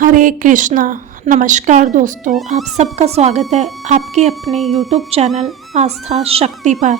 हरे कृष्णा। नमस्कार दोस्तों, आप सबका स्वागत है आपके अपने YouTube चैनल आस्था शक्ति पर।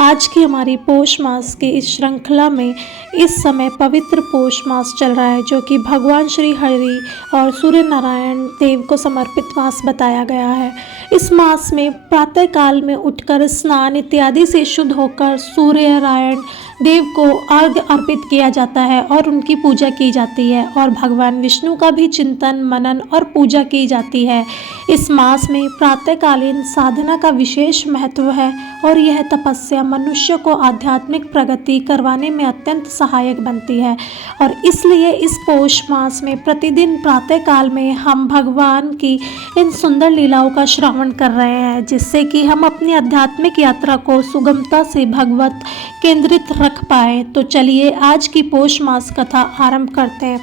आज की हमारी पौष मास की इस श्रृंखला में इस समय पवित्र पौष मास चल रहा है, जो कि भगवान श्री हरि और सूर्य नारायण देव को समर्पित मास बताया गया है। इस मास में प्रातः काल में उठकर स्नान इत्यादि से शुद्ध होकर सूर्य नारायण देव को अर्घ्य अर्पित किया जाता है और उनकी पूजा की जाती है, और भगवान विष्णु का भी चिंतन मनन और पूजा की जाती है। इस मास में प्रातःकालीन साधना का विशेष महत्व है और यह तपस्या मनुष्य को आध्यात्मिक प्रगति करवाने में अत्यंत सहायक बनती है। और इसलिए इस पौष मास में प्रतिदिन प्रातःकाल में हम भगवान की इन सुंदर लीलाओं का श्रवण कर रहे हैं, जिससे कि हम अपनी आध्यात्मिक यात्रा को सुगमता से भगवत केंद्रित रख पाए। तो चलिए आज की पौष मास कथा आरंभ करते हैं।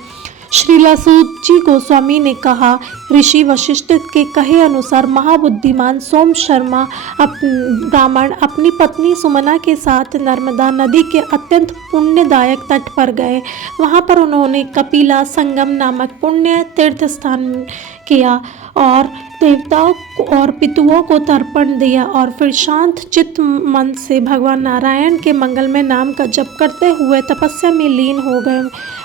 श्रीला सूत जी गोस्वामी ने कहा, ऋषि वशिष्ठ के कहे अनुसार महाबुद्धिमान सोम शर्मा ब्राह्मण अपनी पत्नी सुमना के साथ नर्मदा नदी के अत्यंत पुण्यदायक तट पर गए। वहां पर उन्होंने कपिला संगम नामक पुण्य तीर्थ स्थान किया और देवताओं और पितुओं को तर्पण दिया, और फिर शांत चित्त मन से भगवान नारायण के मंगलमय नाम का जप करते हुए तपस्या में लीन हो गए।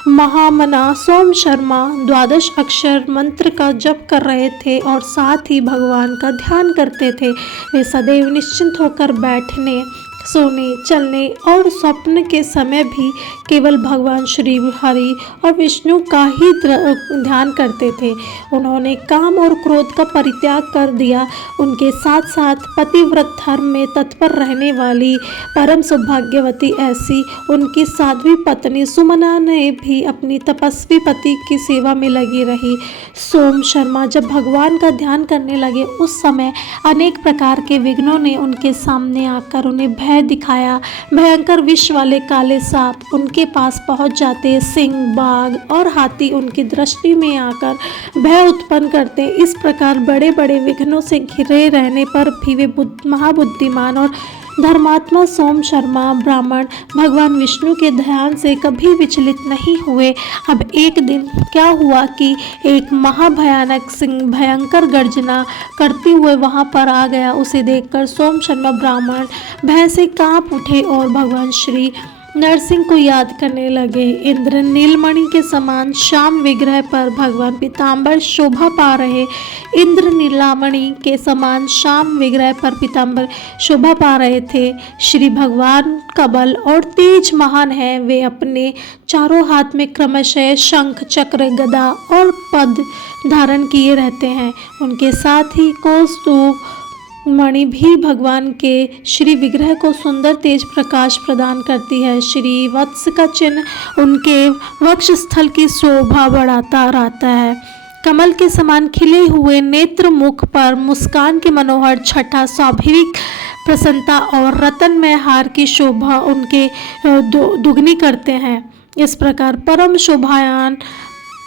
महामना सोम शर्मा 12 अक्षर मंत्र का जप कर रहे थे और साथ ही भगवान का ध्यान करते थे। वे सदैव निश्चिंत होकर बैठने, सोने, चलने और स्वप्न के समय भी केवल भगवान श्री हरि और विष्णु का ही ध्यान करते थे। उन्होंने काम और क्रोध का परित्याग कर दिया। उनके साथ साथ पतिव्रत धर्म में तत्पर रहने वाली परम सौभाग्यवती ऐसी उनकी साध्वी पत्नी सुमना ने भी अपनी तपस्वी पति की सेवा में लगी रही। सोम शर्मा जब भगवान का ध्यान करने लगे, उस समय अनेक प्रकार के विघ्नों ने उनके सामने आकर उन्हें भय दिखाया। भयंकर विष वाले काले सांप उनके पास पहुंच जाते, सिंह, बाघ और हाथी उनकी दृष्टि में आकर भय उत्पन्न करते। इस प्रकार बड़े बड़े विघ्नों से घिरे रहने पर भी वे महाबुद्धिमान और धर्मात्मा सोम शर्मा ब्राह्मण भगवान विष्णु के ध्यान से कभी विचलित नहीं हुए। अब एक दिन क्या हुआ कि एक महाभयानक सिंह भयंकर गर्जना करते हुए वहां पर आ गया। उसे देखकर सोम शर्मा ब्राह्मण भय से कांप उठे और भगवान श्री नरसिंह को याद करने लगे। इंद्र नीलमणि के समान श्याम विग्रह पर भगवान पीताम्बर शोभा पा रहे। इंद्र नीलामणि के समान श्याम विग्रह पर पीताम्बर शोभा पा रहे थे। श्री भगवान का बल और तेज महान है। वे अपने चारों हाथ में क्रमशः शंख, चक्र, गदा और पद धारण किए रहते हैं। उनके साथ ही कौस्तुभ मणि भी भगवान के श्री विग्रह को सुंदर तेज प्रकाश प्रदान करती है। श्री वत्स का चिन्ह उनके वक्ष स्थल की शोभा बढ़ाता रहता है। कमल के समान खिले हुए नेत्र, मुख पर मुस्कान की मनोहर छटा, स्वाभाविक प्रसन्नता और रत्नमय हार की शोभा उनके दुगनी करते हैं। इस प्रकार परम शोभायान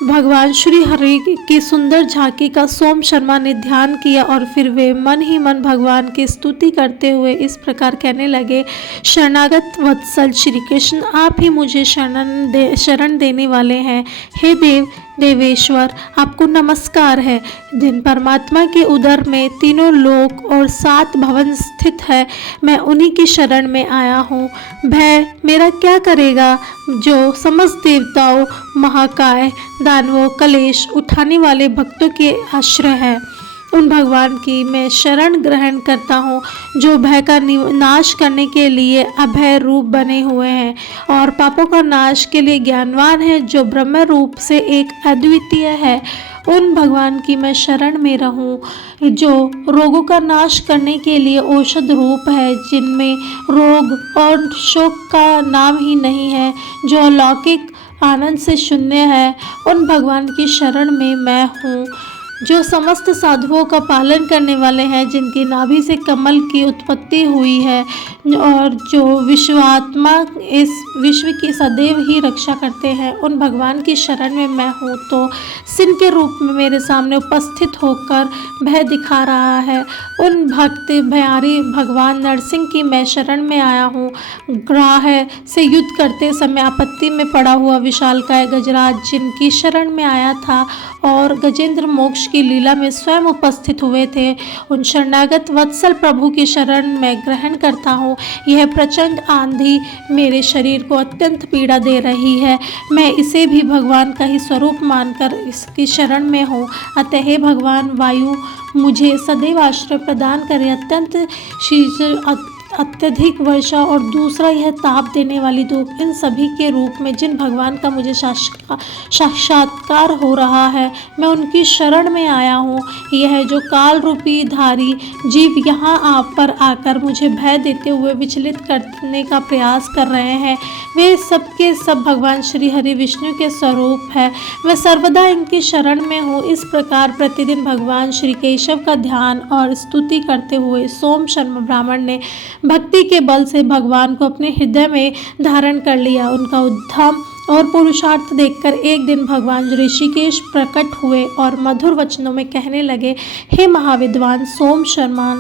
भगवान श्री हरि की सुंदर झांकी का सोम शर्मा ने ध्यान किया, और फिर वे मन ही मन भगवान की स्तुति करते हुए इस प्रकार कहने लगे, शरणागत वत्सल श्री कृष्ण, आप ही मुझे शरण देने वाले हैं। हे देव देवेश्वर, आपको नमस्कार है। जिन परमात्मा के उदर में तीनों लोक और 7 भवन स्थित है, मैं उन्हीं की शरण में आया हूँ। भय मेरा क्या करेगा, जो समस्त देवताओं, महाकाय, दानवों, कलेश उठाने वाले भक्तों के आश्रय है। उन भगवान की मैं शरण ग्रहण करता हूँ, जो भय का नाश करने के लिए अभय रूप बने हुए हैं और पापों का नाश के लिए ज्ञानवान है, जो ब्रह्म रूप से एक अद्वितीय है। उन भगवान की मैं शरण में रहूं, जो रोगों का नाश करने के लिए औषध रूप है, जिनमें रोग और शोक का नाम ही नहीं है, जो अलौकिक आनंद से शून्य है। उन भगवान की शरण में मैं हूँ, जो समस्त साधुओं का पालन करने वाले हैं, जिनकी नाभि से कमल की उत्पत्ति हुई है और जो विश्वात्मा इस विश्व की सदैव ही रक्षा करते हैं, उन भगवान की शरण में मैं हूँ। तो सिंह के रूप में मेरे सामने उपस्थित होकर भय दिखा रहा है। उन भक्त भयारी भगवान नरसिंह की मैं शरण में आया हूँ। ग्राह से युद्ध करते समय आपत्ति में पड़ा हुआ विशालकाय गजराज जिनकी शरण में आया था और गजेंद्र मोक्ष की लीला में स्वयं उपस्थित हुए थे, उन शरणागत वत्सल प्रभु की शरण में ग्रहण करता हूँ। यह प्रचंड आंधी मेरे शरीर को अत्यंत पीड़ा दे रही है। मैं इसे भी भगवान का ही स्वरूप मानकर इसकी शरण में हूँ। अतः हे भगवान वायु, मुझे सदैव आश्रय प्रदान करें। अत्यधिक वर्षा और दूसरा यह ताप देने वाली धूप, इन सभी के रूप में जिन भगवान का मुझे साक्षात्कार हो रहा है, मैं उनकी शरण में आया हूँ। यह जो काल रूपी धारी जीव यहाँ आप पर आकर मुझे भय देते हुए विचलित करने का प्रयास कर रहे हैं, वे सबके सब भगवान श्री हरि विष्णु के स्वरूप है। मैं सर्वदा इनकी शरण में हूँ। इस प्रकार प्रतिदिन भगवान श्री केशव का ध्यान और स्तुति करते हुए सोम शर्मा ब्राह्मण ने भक्ति के बल से भगवान को अपने हृदय में धारण कर लिया। उनका उद्यम और पुरुषार्थ देखकर एक दिन भगवान ऋषिकेश प्रकट हुए और मधुर वचनों में कहने लगे, हे महाविद्वान सोम शर्मा,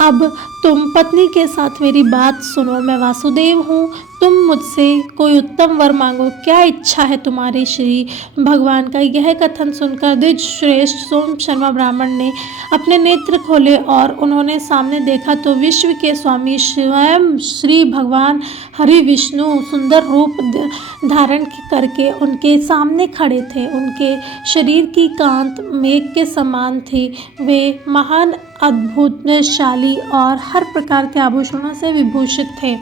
अब तुम पत्नी के साथ मेरी बात सुनो। मैं वासुदेव हूँ। तुम मुझसे कोई उत्तम वर मांगो। क्या इच्छा है तुम्हारी? श्री भगवान का यह कथन सुनकर द्विज श्रेष्ठ सोम शर्मा ब्राह्मण ने अपने नेत्र खोले और उन्होंने सामने देखा तो विश्व के स्वामी स्वयं श्री भगवान हरि विष्णु सुंदर रूप धारण करके उनके सामने खड़े थे। उनके शरीर की कांत मेघ के समान थी। वे महान अद्भुतशाली और हर प्रकार के आभूषणों से विभूषित थे।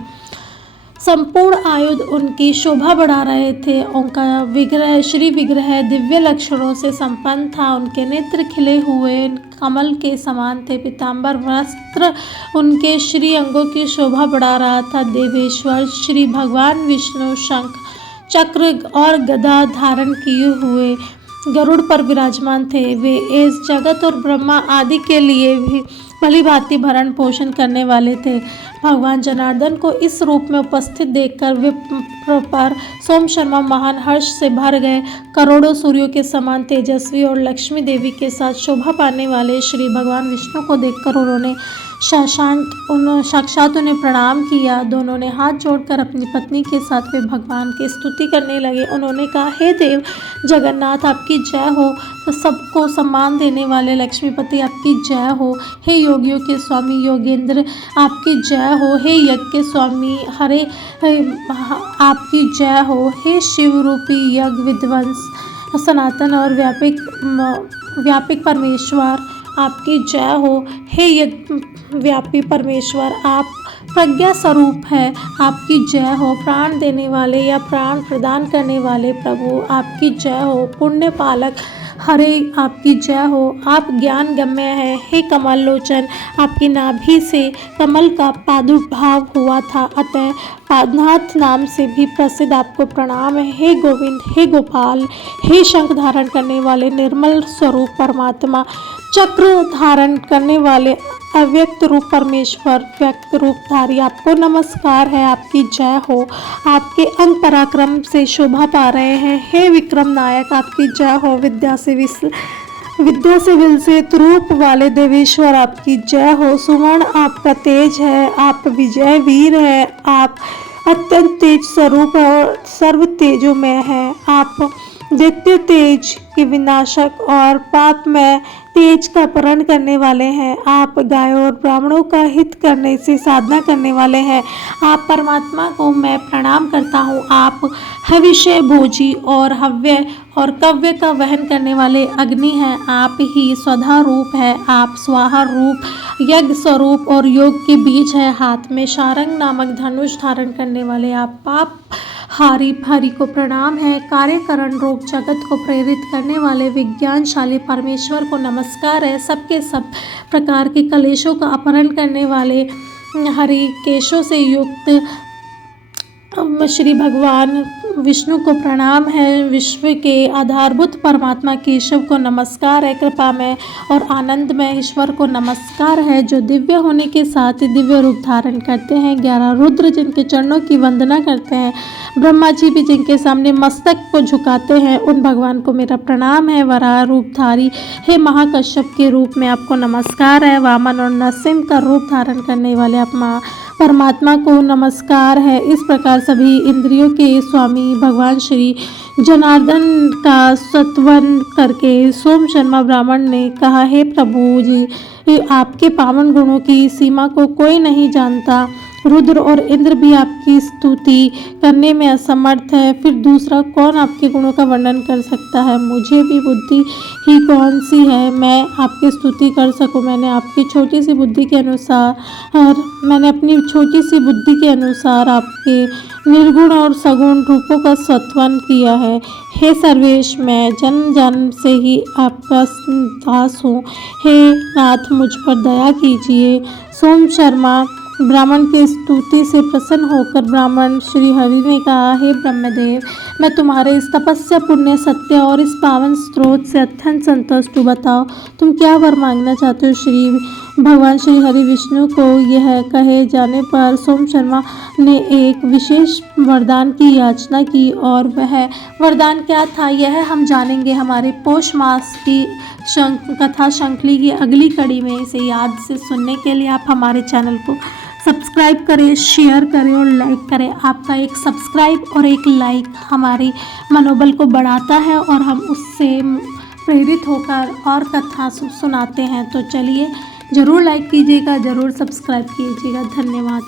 संपूर्ण आयुध उनकी शोभा बढ़ा रहे थे। उनका विग्रह श्री विग्रह दिव्य लक्षणों से संपन्न था। उनके नेत्र खिले हुए कमल के समान थे। पीतांबर वस्त्र उनके श्री अंगों की शोभा बढ़ा रहा था। देवेश्वर श्री भगवान विष्णु शंख चक्र और गदा धारण किए हुए गरुड़ पर विराजमान थे। वे इस जगत और ब्रह्मा आदि के लिए भी भली भांति भरण पोषण करने वाले थे। भगवान जनार्दन को इस रूप में उपस्थित देखकर वे पर सोम शर्मा महान हर्ष से भर गए। करोड़ों सूर्यों के समान तेजस्वी और लक्ष्मी देवी के साथ शोभा पाने वाले श्री भगवान विष्णु को देखकर उन्होंने साक्षात उन्हें प्रणाम किया। दोनों ने हाथ जोड़कर अपनी पत्नी के साथ वे भगवान की स्तुति करने लगे। उन्होंने कहा, हे देव जगन्नाथ, आपकी जय हो। तो सबको सम्मान देने वाले लक्ष्मीपति, आपकी जय हो। हे योगियों के स्वामी योगेंद्र, आपकी जय हो। हे यज्ञ के स्वामी हरे, आपकी जय हो। हे शिव रूपी यज्ञ विध्वंस सनातन और व्यापक परमेश्वर, आपकी जय हो। हे यज्ञ व्यापी परमेश्वर, आप प्रज्ञा स्वरूप है, आपकी जय हो। प्राण देने वाले या प्राण प्रदान करने वाले प्रभु, आपकी जय हो। पुण्य पालक हरे, आपकी जय हो। आप ज्ञान गम्य है। हे कमल लोचन, आपकी नाभि से कमल का प्रादुर्भाव हुआ था, अतः पादनाथ नाम से भी प्रसिद्ध आपको प्रणाम है। हे गोविंद, हे गोपाल, हे शंख धारण करने वाले निर्मल स्वरूप परमात्मा, चक्र धारण करने वाले अव्यक्त रूप परमेश्वर, व्यक्त रूपधारी, आपको नमस्कार है, आपकी जय हो। आपके अंग पराक्रम से शोभा पा रहे हैं। हे विक्रम नायक, आपकी जय हो। विद्या से विलसित रूप वाले देवेश्वर, आपकी जय हो। सुवर्ण आपका तेज है, आप विजय वीर है, आप अत्यंत तेज स्वरूप और सर्व तेजों में है। आप दैत्य तेज के विनाशक और पाप में तेज का अपहरण करने वाले हैं। आप गायों और ब्राह्मणों का हित करने से साधना करने वाले हैं। आप परमात्मा को मैं प्रणाम करता हूँ। आप हविष्य भोजी और हव्य और कव्य का वहन करने वाले अग्नि हैं। आप ही स्वधा रूप है, आप स्वाहा रूप यज्ञ स्वरूप और योग के बीज है। हाथ में शारंग नामक धनुष धारण करने वाले आप पाप हरि को प्रणाम है। कार्यकरण रूप जगत को प्रेरित करने वाले विज्ञानशाली परमेश्वर को नमस्कार है। सबके सब प्रकार के कलेशों का अपहरण करने वाले हरि केशों से युक्त श्री भगवान विष्णु को प्रणाम है, विश्व के आधारभूत परमात्मा केशव को नमस्कार है, कृपा में और आनंद में ईश्वर को नमस्कार है, जो दिव्य होने के साथ ही दिव्य रूप धारण करते हैं। 11 रुद्र जिनके चरणों की वंदना करते हैं, ब्रह्मा जी भी जिनके सामने मस्तक को झुकाते हैं, उन भगवान को मेरा प्रणाम है। वराह रूपधारी हे महाकश्यप के रूप में आपको नमस्कार है। वामन और नरसिंह का रूप धारण करने वाले आप परमात्मा को नमस्कार है। इस प्रकार सभी इंद्रियों के स्वामी भगवान श्री जनार्दन का स्तवन करके सोम शर्मा ब्राह्मण ने कहा, हे प्रभु जी, आपके पावन गुणों की सीमा को कोई नहीं जानता। रुद्र और इंद्र भी आपकी स्तुति करने में असमर्थ है, फिर दूसरा कौन आपके गुणों का वर्णन कर सकता है। मुझे भी बुद्धि ही कौन सी है मैं आपकी स्तुति कर सकूं। मैंने अपनी छोटी सी बुद्धि के अनुसार आपके निर्गुण और सगुण रूपों का स्तवन किया है। हे सर्वेश, मैं जन्म जन्म से ही आपका दास हूँ। हे नाथ, मुझ पर दया कीजिए। सोम शर्मा ब्राह्मण की स्तुति से प्रसन्न होकर ब्राह्मण श्री हरि ने कहा, हे ब्रह्मदेव, मैं तुम्हारे इस तपस्या, पुण्य, सत्य और इस पावन स्रोत से अत्यंत संतुष्ट हूँ। बताओ तुम क्या वर मांगना चाहते हो। भगवान श्री हरि विष्णु को यह कहे जाने पर सोम शर्मा ने एक विशेष वरदान की याचना की, और वह वरदान क्या था यह हम जानेंगे हमारे पौष मास की कथा श्रृंखला की अगली कड़ी में। इसे याद से सुनने के लिए आप हमारे चैनल को सब्सक्राइब करें, शेयर करें और लाइक करें। आपका एक सब्सक्राइब और एक लाइक हमारे मनोबल को बढ़ाता है और हम उससे प्रेरित होकर और कथा सुनाते हैं। तो चलिए, ज़रूर लाइक कीजिएगा, ज़रूर सब्सक्राइब कीजिएगा। धन्यवाद।